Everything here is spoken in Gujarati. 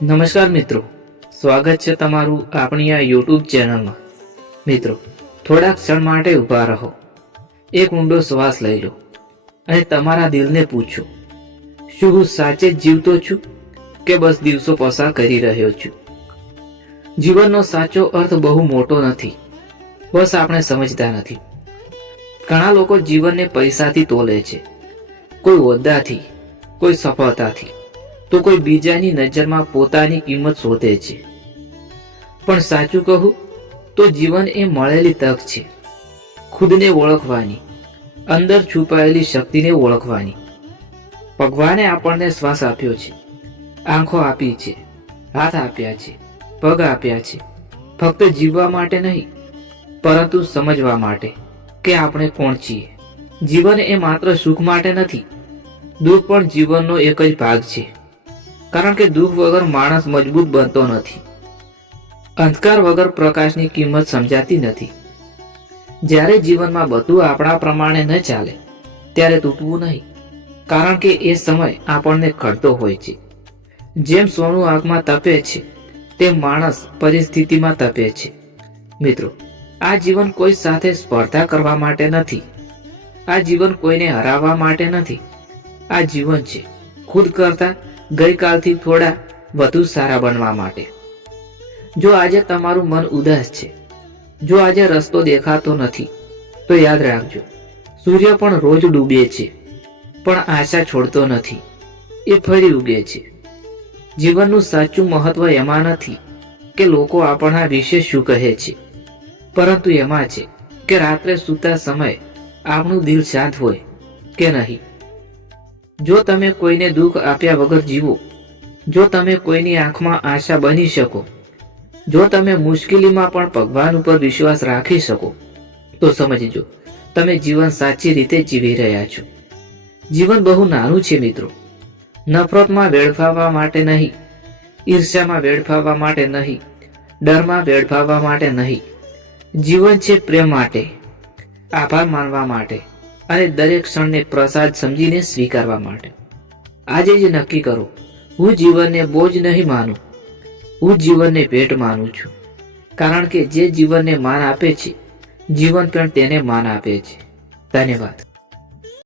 નમસ્કાર મિત્રો, સ્વાગત છે તમારું આપણી આ યુટ્યુબ ચેનલમાં। મિત્રો, થોડાક ક્ષણ માટે ઊભા રહો, એક ઊંડો શ્વાસ લઈ લો અને તમારા દિલને પૂછો, શું હું સાચે જ જીવતો છું કે બસ દિવસો પસાર કરી રહ્યો છું? જીવનનો સાચો અર્થ બહુ મોટો નથી, બસ આપણે સમજતા નથી। ઘણા લોકો જીવનને પૈસાથી તોલે છે, કોઈ હોદ્દાથી, કોઈ સફળતાથી, તો કોઈ બીજાની નજરમાં પોતાની કિંમત શોધે છે। પણ સાચું કહું તો જીવન એ મળેલી તક છે, ખુદને ઓળખવાની, અંદર છુપાયેલી શક્તિને ઓળખવાની। ભગવાને આપણને શ્વાસ આપ્યો છે, આંખો આપી છે, હાથ આપ્યા છે, પગ આપ્યા છે, ફક્ત જીવવા માટે નહીં, પરંતુ સમજવા માટે કે આપણે કોણ છીએ। જીવન એ માત્ર સુખ માટે નથી, દુઃખ પણ જીવનનો એક જ ભાગ છે, કારણ કે દુઃખ વગર માણસ મજબૂત બનતો નથી, અંધકાર વગર પ્રકાશની કિંમત સમજાતી નથી। જ્યારે જીવનમાં બધું આપણા પ્રમાણે ન ચાલે ત્યારે તૂટવું નહીં, કારણ કે એ સમય આપણને ઘડતો હોય છે। જેમ સોનું આગમાં તપે છે તેમ માણસ પરિસ્થિતિમાં તપે છે। મિત્રો, આ જીવન કોઈ સાથે સ્પર્ધા કરવા માટે નથી, આ જીવન કોઈને હરાવવા માટે નથી, આ જીવન છે ખુદ કરતા ગઈકાલથી થોડા વધુ સારા બનવા માટે। જો આજે તમારું મન ઉદાસ છે, જો આજે રસ્તો દેખાતો નથી, તો યાદ રાખજો, સૂર્ય પણ રોજ ડૂબે છે, પણ આશા છોડતો નથી, એ ફરી ઉગે છે। જીવનનું સાચું મહત્વ એમાં નથી કે લોકો આપણા વિશે શું કહે છે, પરંતુ એમાં છે કે રાત્રે સૂતા સમયે આપણું દિલ શાંત હોય કે નહીં। જો તમે કોઈને દુઃખ આપ્યા વગર જીવો, જો તમે કોઈની આંખમાં આશા બની શકો, જો તમે મુશ્કેલીમાં પણ ભગવાન ઉપર વિશ્વાસ રાખી શકો, તો સમજજો તમે જીવન સાચી રીતે જીવી રહ્યા છો। જીવન બહુ નાનું છે મિત્રો, નફરતમાં વેડફાવા માટે નહીં, ઈર્ષ્યામાં વેડફાવા માટે નહીં, ડરમાં વેડફાવા માટે નહીં। જીવન છે પ્રેમ માટે, આભાર માનવા માટે અને દરેક ક્ષણને પ્રસાદ સમજીને સ્વીકારવા માટે। આજે જ નક્કી કરો, હું જીવનને બોજ નહીં માનું, હું જીવનને ભેટ માનું છું, કારણ કે જે જીવનને માન આપે છે, જીવન પણ તેને માન આપે છે। ધન્યવાદ।